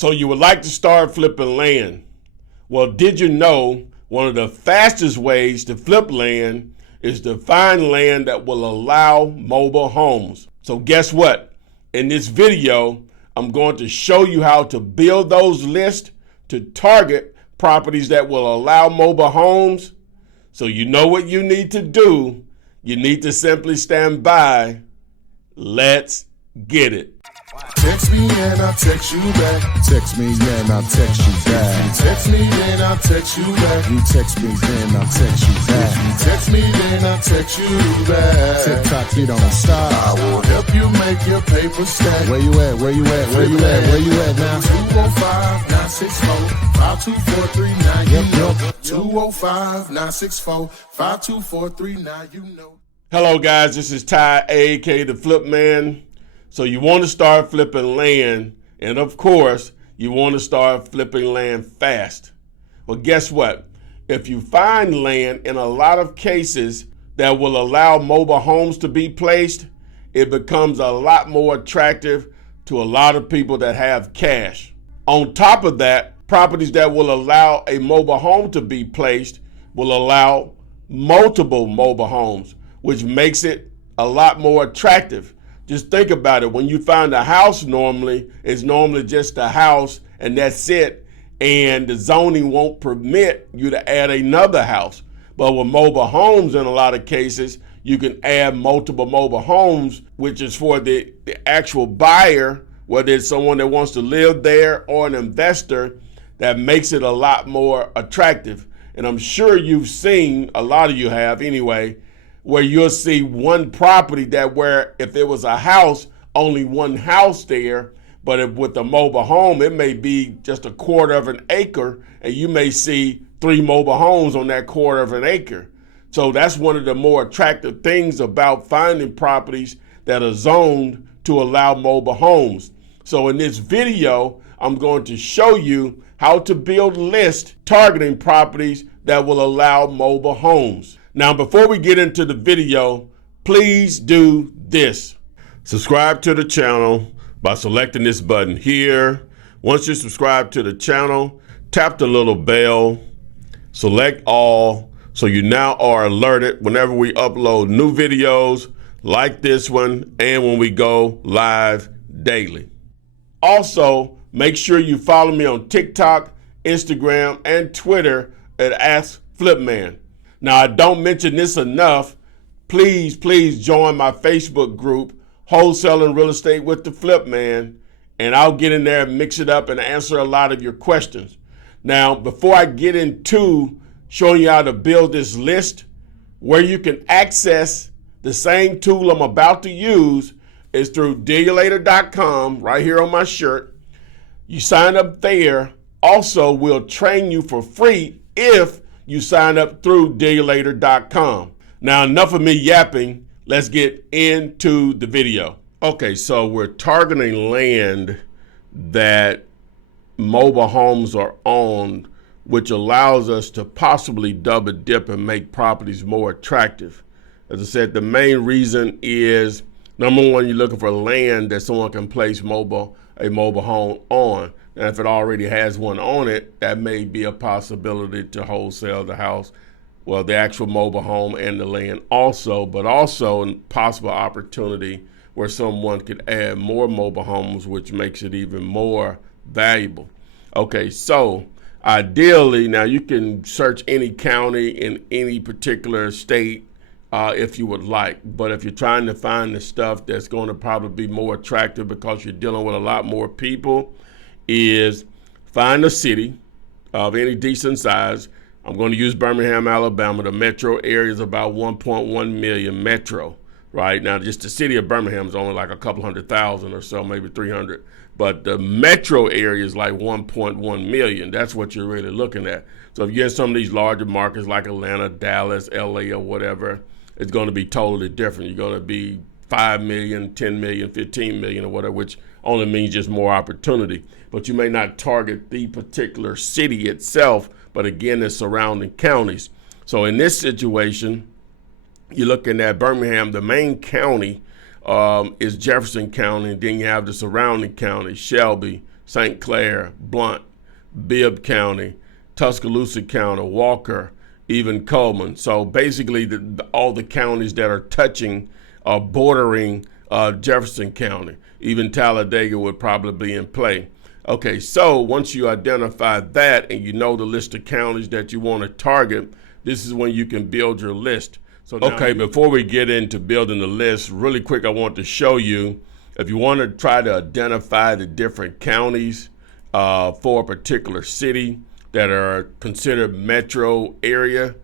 So you would like to start flipping land. Well, did you know one of the fastest ways to flip land is to find land that will allow mobile homes? So guess what? In this video, I'm going to show you how to build those lists to target properties that will allow mobile homes. So you know what you need to do. You need to simply stand by. Let's get it. Text me and I'll text you back. Text me and I'll text you back. Text me then I'll text you back. You text me then I'll text you back. You text me then I'll text you back. TikTok, you don't stop. I will help you make your paper stack. Where you at? Where you at? Where you at? Where you at now? 205-964-5243. Now you know. 205-964-5243. Now you know. Hello guys, this is Ty, aka the Flip Man. So you want to start flipping land, and of course, you want to start flipping land fast. Well, guess what? If you find land in a lot of cases that will allow mobile homes to be placed, it becomes a lot more attractive to a lot of people that have cash. On top of that, properties that will allow a mobile home to be placed will allow multiple mobile homes, which makes it a lot more attractive. Just think about it. When you find a house it's normally just a house and that's it. And the zoning won't permit you to add another house. But with mobile homes, in a lot of cases, you can add multiple mobile homes, which is for the actual buyer, whether it's someone that wants to live there or an investor, that makes it a lot more attractive. And I'm sure you've seen, a lot of you have anyway, where you'll see one property that where if it was a house, only one house there, but if with a mobile home, it may be just a quarter of an acre, and you may see 3 mobile homes on that quarter of an acre. So that's one of the more attractive things about finding properties that are zoned to allow mobile homes. So in this video, I'm going to show you how to build lists targeting properties that will allow mobile homes. Now, before we get into the video, please do this. Subscribe to the channel by selecting this button here. Once you subscribe to the channel, tap the little bell, select all, so you now are alerted whenever we upload new videos like this one and when we go live daily. Also, make sure you follow me on TikTok, Instagram, and Twitter at AskFlipMan. Now, I don't mention this enough. Please join my Facebook group, Wholesaling Real Estate with the Flip Man, and I'll get in there and mix it up and answer a lot of your questions. Now, before I get into showing you how to build this list, where you can access the same tool I'm about to use is through dealulator.com, right here on my shirt. You sign up there. Also, we'll train you for free if you sign up through dealulator.com. Now, enough of me yapping. Let's get into the video. Okay, so we're targeting land that mobile homes are on, which allows us to possibly double dip and make properties more attractive. As I said, the main reason is, number one, you're looking for land that someone can place a mobile home on. And if it already has one on it, that may be a possibility to wholesale the house, well, the actual mobile home and the land also, but also a possible opportunity where someone could add more mobile homes, which makes it even more valuable. Okay, so ideally, now you can search any county in any particular state if you would like, but if you're trying to find the stuff that's going to probably be more attractive because you're dealing with a lot more people, is find a city of any decent size. I'm going to use Birmingham, Alabama. The metro area is about 1.1 million metro. Right now, just the city of Birmingham is only like a couple 100,000 or so, maybe 300. But the metro area is like 1.1 million. That's what you're really looking at. So if you're in some of these larger markets like Atlanta, Dallas, LA, or whatever, it's going to be totally different. You're going to be 5 million, 10 million, 15 million or whatever, which only means just more opportunity. But you may not target the particular city itself, but again, the surrounding counties. So in this situation, you're looking at Birmingham. The main county is Jefferson County, and then you have the surrounding counties, Shelby, St. Clair, Blount, Bibb County, Tuscaloosa County, Walker, even Coleman. So basically all the counties that are touching or bordering Jefferson County. Even Talladega would probably be in play. Okay, so once you identify that and you know the list of counties that you want to target, this is when you can build your list. So okay, before we get into building the list, really quick, I want to show you, if you want to try to identify the different counties for a particular city that are considered metro area,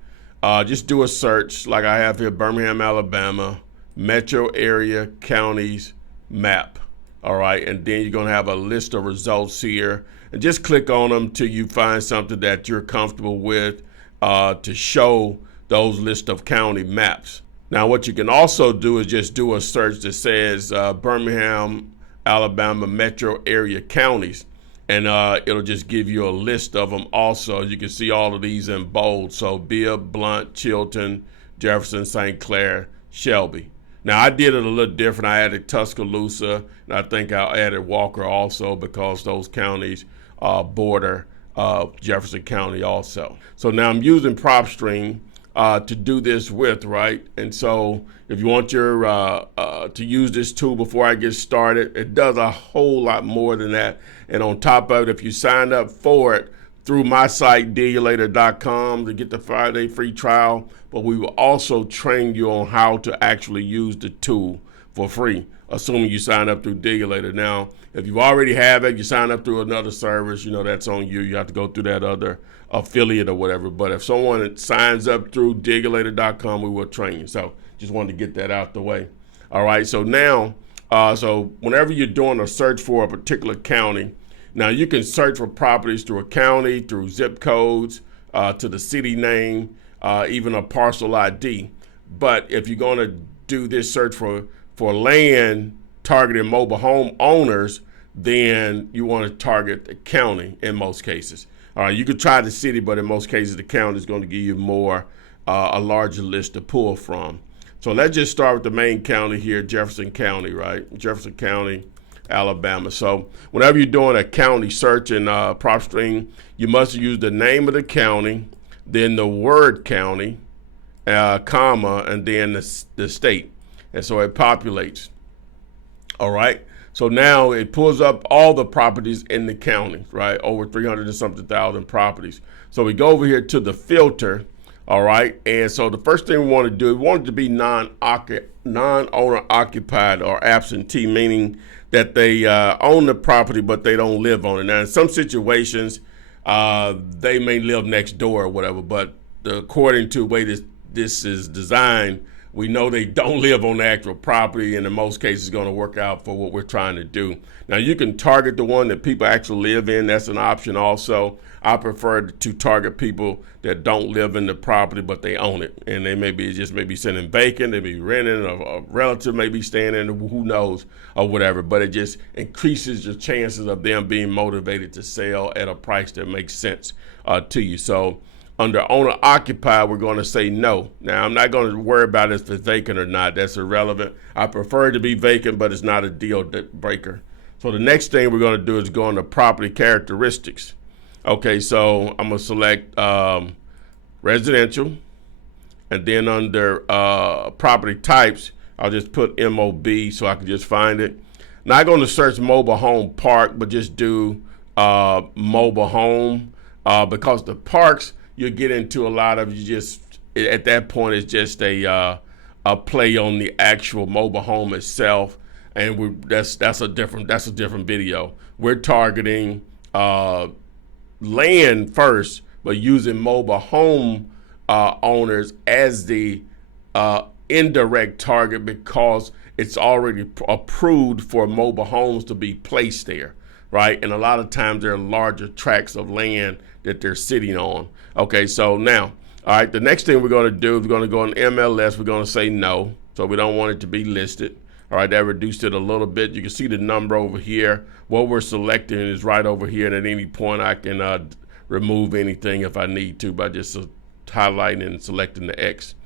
just do a search like I have here, Birmingham, Alabama, metro area counties map. All right, and then you're going to have a list of results here, and just click on them till you find something that you're comfortable with to show those list of county maps. Now, what you can also do is just do a search that says Birmingham, Alabama metro area counties, and it'll just give you a list of them also. You can see all of these in bold. So Bibb, Blount, Chilton, Jefferson, St. Clair, Shelby. Now, I did it a little different. I added Tuscaloosa, and I think I added Walker also because those counties border Jefferson County also. So now I'm using PropStream to do this with, right? And so if you want your to use this tool before I get started, it does a whole lot more than that. And on top of it, if you sign up for it through my site, dealulator.com, to get the 5-day free trial, but we will also train you on how to actually use the tool for free, assuming you sign up through Dealulator. Now, if you already have it, you sign up through another service, that's on you. You have to go through that other affiliate or whatever. But if someone signs up through dealulator.com, we will train you. So just wanted to get that out the way. All right, so now, so whenever you're doing a search for a particular county, now you can search for properties through a county, through zip codes, to the city name, even a parcel ID. But if you're going to do this search for land targeting mobile home owners, then you want to target the county in most cases. All right, you could try the city, but in most cases, the county is going to give you more, a larger list to pull from. So let's just start with the main county here, Jefferson County, right? Jefferson County, Alabama. So whenever you're doing a county search in PropStream, you must use the name of the county, then the word county, comma, and then the state. And so it populates. All right. So now it pulls up all the properties in the county, right? Over 300 and something thousand properties. So we go over here to the filter. All right. And so the first thing we want to do, we want it to be non-owner occupied or absentee, meaning that they own the property, but they don't live on it. Now, in some situations, they may live next door or whatever, but according to the way this is designed, we know they don't live on the actual property, and in most cases it's going to work out for what we're trying to do. Now, you can target the one that people actually live in. That's an option also. I prefer to target people that don't live in the property, but they own it. And they may be sitting vacant, they may be renting, a relative may be staying in, who knows, or whatever. But it just increases your chances of them being motivated to sell at a price that makes sense to you. So under owner occupied, we're going to say no. Now, I'm not going to worry about if it's vacant or not. That's irrelevant. I prefer it to be vacant, but it's not a deal breaker. So the next thing we're going to do is go into property characteristics. Okay, so I'm going to select residential, and then under property types, I'll just put MOB so I can just find it. Not going to search mobile home park, but just do mobile home because the parks, you get into a lot of, at that point, it's just a play on the actual mobile home itself, and that's a different video. We're targeting land first, but using mobile home owners as the indirect target because it's already approved for mobile homes to be placed there, right? And a lot of times there are larger tracts of land that they're sitting on. Okay, so now, all right, the next thing we're going to do is we're going to go in MLS. We're going to say no, so we don't want it to be listed. All right, that reduced it a little bit. You can see the number over here. What we're selecting is right over here, and at any point I can remove anything if I need to by just highlighting and selecting the X.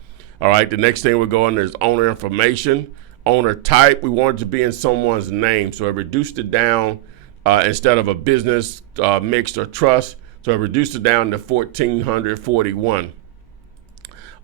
All right, the next thing we're going is owner information. Owner type, we want it to be in someone's name, so I reduced it down instead of a business, mixed, or trust. So I reduced it down to 1,441.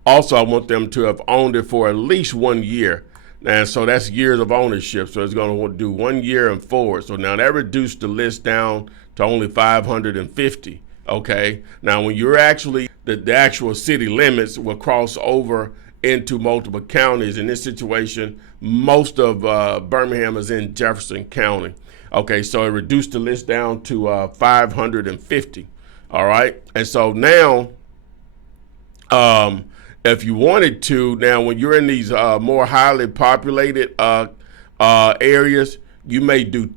Also, I want them to have owned it for at least 1 year. And so that's years of ownership. So it's going to do 1 year and forward. So now that reduced the list down to only 550. Okay. Now, when you're actually, the actual city limits will cross over into multiple counties. In this situation, most of Birmingham is in Jefferson County. Okay. So it reduced the list down to 550. All right. And so now, if you wanted to, now when you're in these more highly populated areas, you may do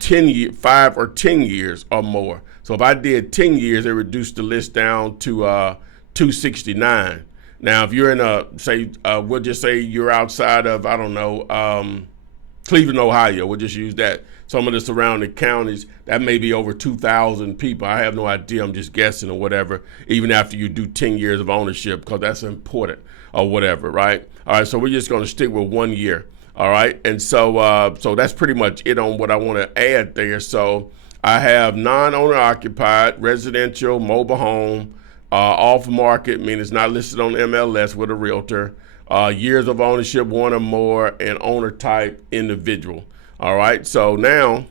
5 or 10 years or more. So if I did 10 years, it reduced the list down to 269. Now, if you're in we'll just say you're outside of, I don't know, Cleveland, Ohio. We'll just use that. Some of the surrounding counties, that may be over 2,000 people. I have no idea. I'm just guessing or whatever, even after you do 10 years of ownership, because that's important or whatever, right? All right, so we're just going to stick with 1 year, all right? And so so that's pretty much it on what I want to add there. So I have non-owner occupied, residential, mobile home, off market, meaning it's not listed on MLS with a realtor, years of ownership, 1 or more, and owner type individual. All right, so now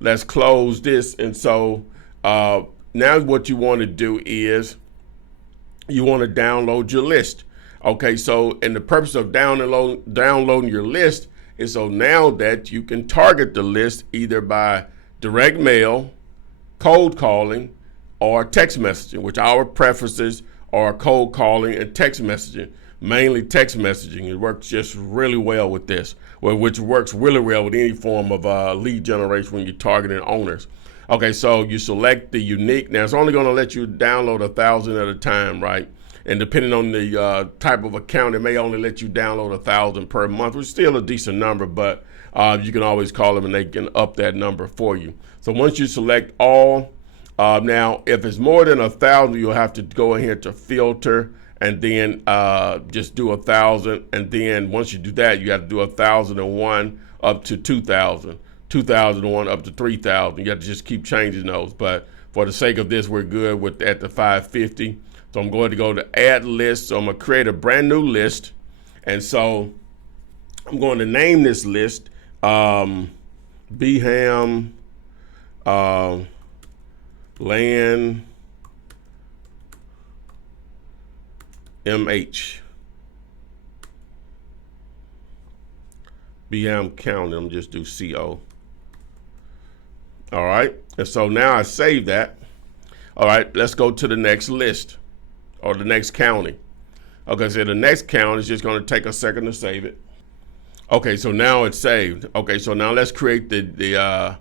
let's close this. And so now what you want to do is you want to download your list. Okay, so and the purpose of downloading your list is so now that you can target the list either by direct mail, cold calling, or text messaging, which our preferences are cold calling and text messaging. Mainly text messaging. It works just really well with this, which works really well with any form of lead generation when you're targeting owners. Okay, so you select the unique. Now, it's only going to let you download 1,000 at a time, right? And depending on the type of account, it may only let you download 1,000 per month, which is still a decent number, but you can always call them and they can up that number for you. So once you select all, now, if it's more than 1,000, you'll have to go in here to filter and then just do 1,000. And then once you do that, you have to do 1,001 up to 2,000, 2,001 up to 3,000. You have to just keep changing those. But for the sake of this, we're good with at the 550. So I'm going to go to add list. So I'm going to create a brand new list. And so I'm going to name this list Beham Land MH. Beham County. I'm just do CO. All right. And so now I save that. All right. Let's go to the next list or the next county. Okay. So the next county is just going to take a second to save it. Okay. So now it's saved. Okay. So now let's create the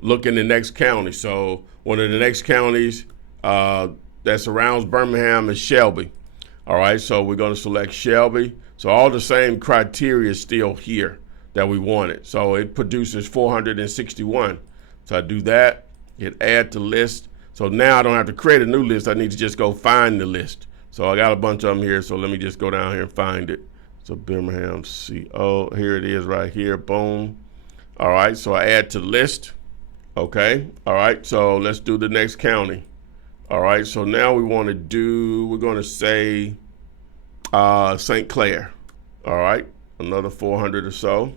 look in the next county. So one of the next counties that surrounds Birmingham is Shelby. All right, so we're going to select Shelby. So all the same criteria is still here that we wanted. So it produces 461. So I do that, hit add to list. So now I don't have to create a new list. I need to just go find the list. So I got a bunch of them here. So let me just go down here and find it. So Birmingham CO, here it is right here, boom. All right, so I add to the list. Okay, all right, so let's do the next county. All right, so now we're going to say St. Clair. All right, another 400 or so.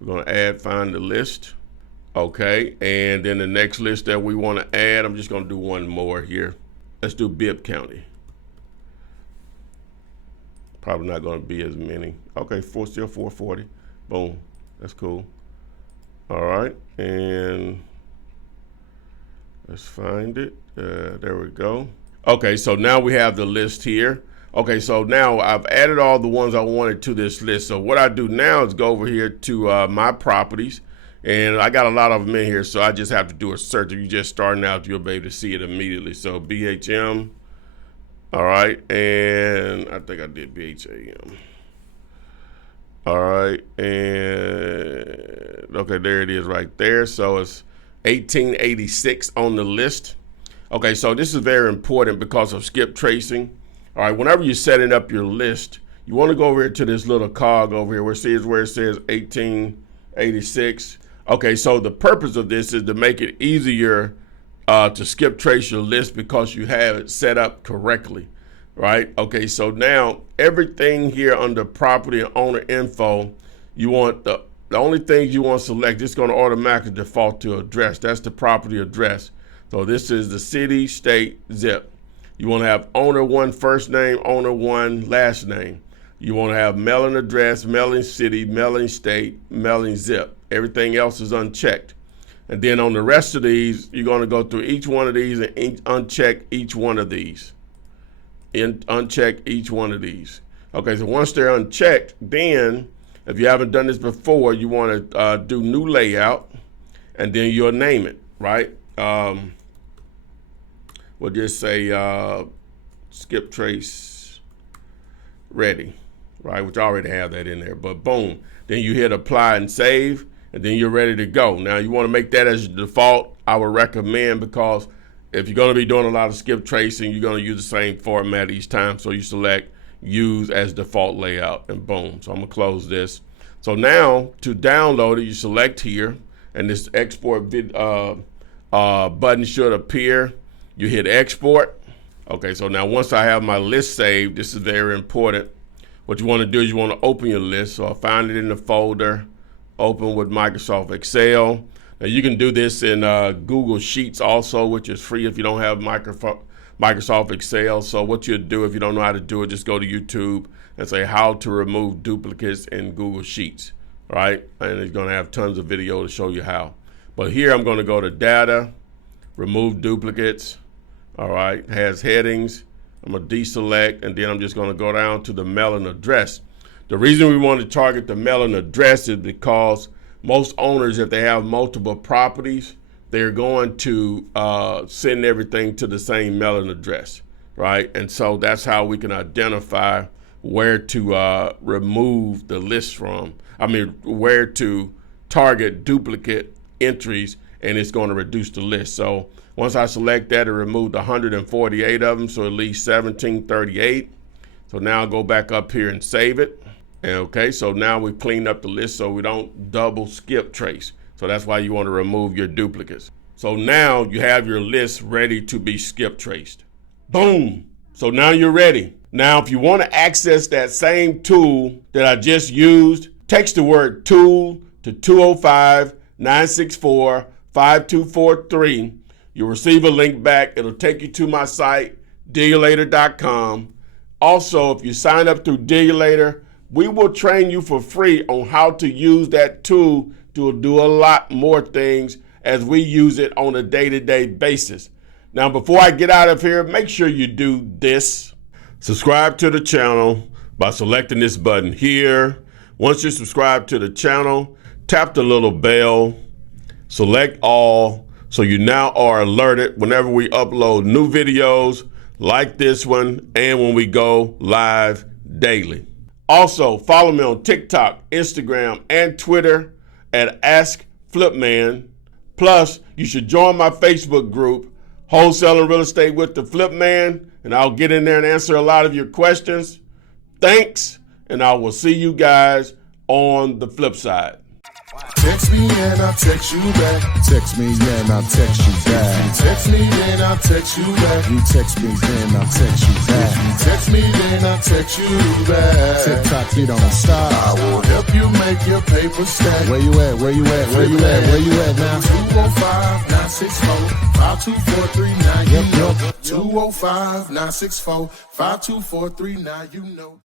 We're going to find the list. Okay, and then the next list that we want to add, I'm just going to do one more here. Let's do Bibb County. Probably not going to be as many. Okay, still 440. Boom, that's cool. All right, and let's find it. There we go. Okay, so now we have the list here. Okay, so now I've added all the ones I wanted to this list. So what I do now is go over here to my properties, and I got a lot of them in here, so I just have to do a search. If you're just starting out, you'll be able to see it immediately. So BHM, all right, and I think I did BHAM. All right, and okay, there it is right there. So it's 1886 on the list. Okay, so this is very important because of skip tracing. All right, whenever you're setting up your list, you want to go over here to this little cog over here where it says 1886. Okay, so the purpose of this is to make it easier to skip trace your list because you have it set up correctly, right? Okay, so now everything here under property and owner info, you want the only things you want to select, it's going to automatically default to address. That's the property address. So this is the city, state, zip. You want to have owner one first name, owner one last name. You want to have mailing address, mailing city, mailing state, mailing zip. Everything else is unchecked. And then on the rest of these, you're going to go through each one of these and uncheck each one of these. Uncheck each one of these. Okay, so once they're unchecked, then if you haven't done this before, you want to do new layout, and then you'll name it, right? We'll just say skip trace ready, right? Which I already have that in there, but boom. Then you hit apply and save, and then you're ready to go. Now you want to make that as your default. I would recommend, because if you're going to be doing a lot of skip tracing, you're going to use the same format each time. So you select use as default layout, and boom. So I'm going to close this. So now to download it, you select here, and this export button should appear. You hit export. Okay, so now once I have my list saved, this is very important. What you want to do is you want to open your list. So I find it in the folder, open with Microsoft Excel. Now you can do this in Google Sheets also, which is free if you don't have Microsoft Excel. So what you do if you don't know how to do it, just go to YouTube and say how to remove duplicates in Google Sheets, right? And it's going to have tons of video to show you how. But here I'm going to go to data, remove duplicates. All right, has headings. I'm going to deselect, and then I'm just going to go down to the mailing address. The reason we want to target the mailing address is because most owners, if they have multiple properties, they're going to send everything to the same mailing address, right? And so that's how we can identify where to remove the list from. Where to target duplicate entries, and it's going to reduce the list. So once I select that, it removed 148 of them, so it leaves 1738. So now I'll go back up here and save it. And okay, so now we've cleaned up the list so we don't double skip trace. So that's why you want to remove your duplicates. So now you have your list ready to be skip traced. Boom. So now you're ready. Now, if you want to access that same tool that I just used, text the word tool to 205-964-5243. You'll receive a link back. It'll take you to my site, Dealulator.com. Also, if you sign up through Dealulator, we will train you for free on how to use that tool to do a lot more things as we use it on a day-to-day basis. Now, before I get out of here, make sure you do this. Subscribe to the channel by selecting this button here. Once you subscribe to the channel, tap the little bell, select all, so you now are alerted whenever we upload new videos like this one and when we go live daily. Also, follow me on TikTok, Instagram, and Twitter at Ask Flipman. Plus, you should join my Facebook group, Wholesaling Real Estate with the Flipman, and I'll get in there and answer a lot of your questions. Thanks, and I will see you guys on the flip side. Text me and I'll text you back. Text me and I'll text you back. Text me then I'll text you back. You text me then I'll text you back. Text me then I'll text you back. TikTok, you don't stop. I will help you make your paper stack. Where you at? Where you at? Where you at? Where you at now? 205-964-5243. Now you know. 205-964-5243. Now you know.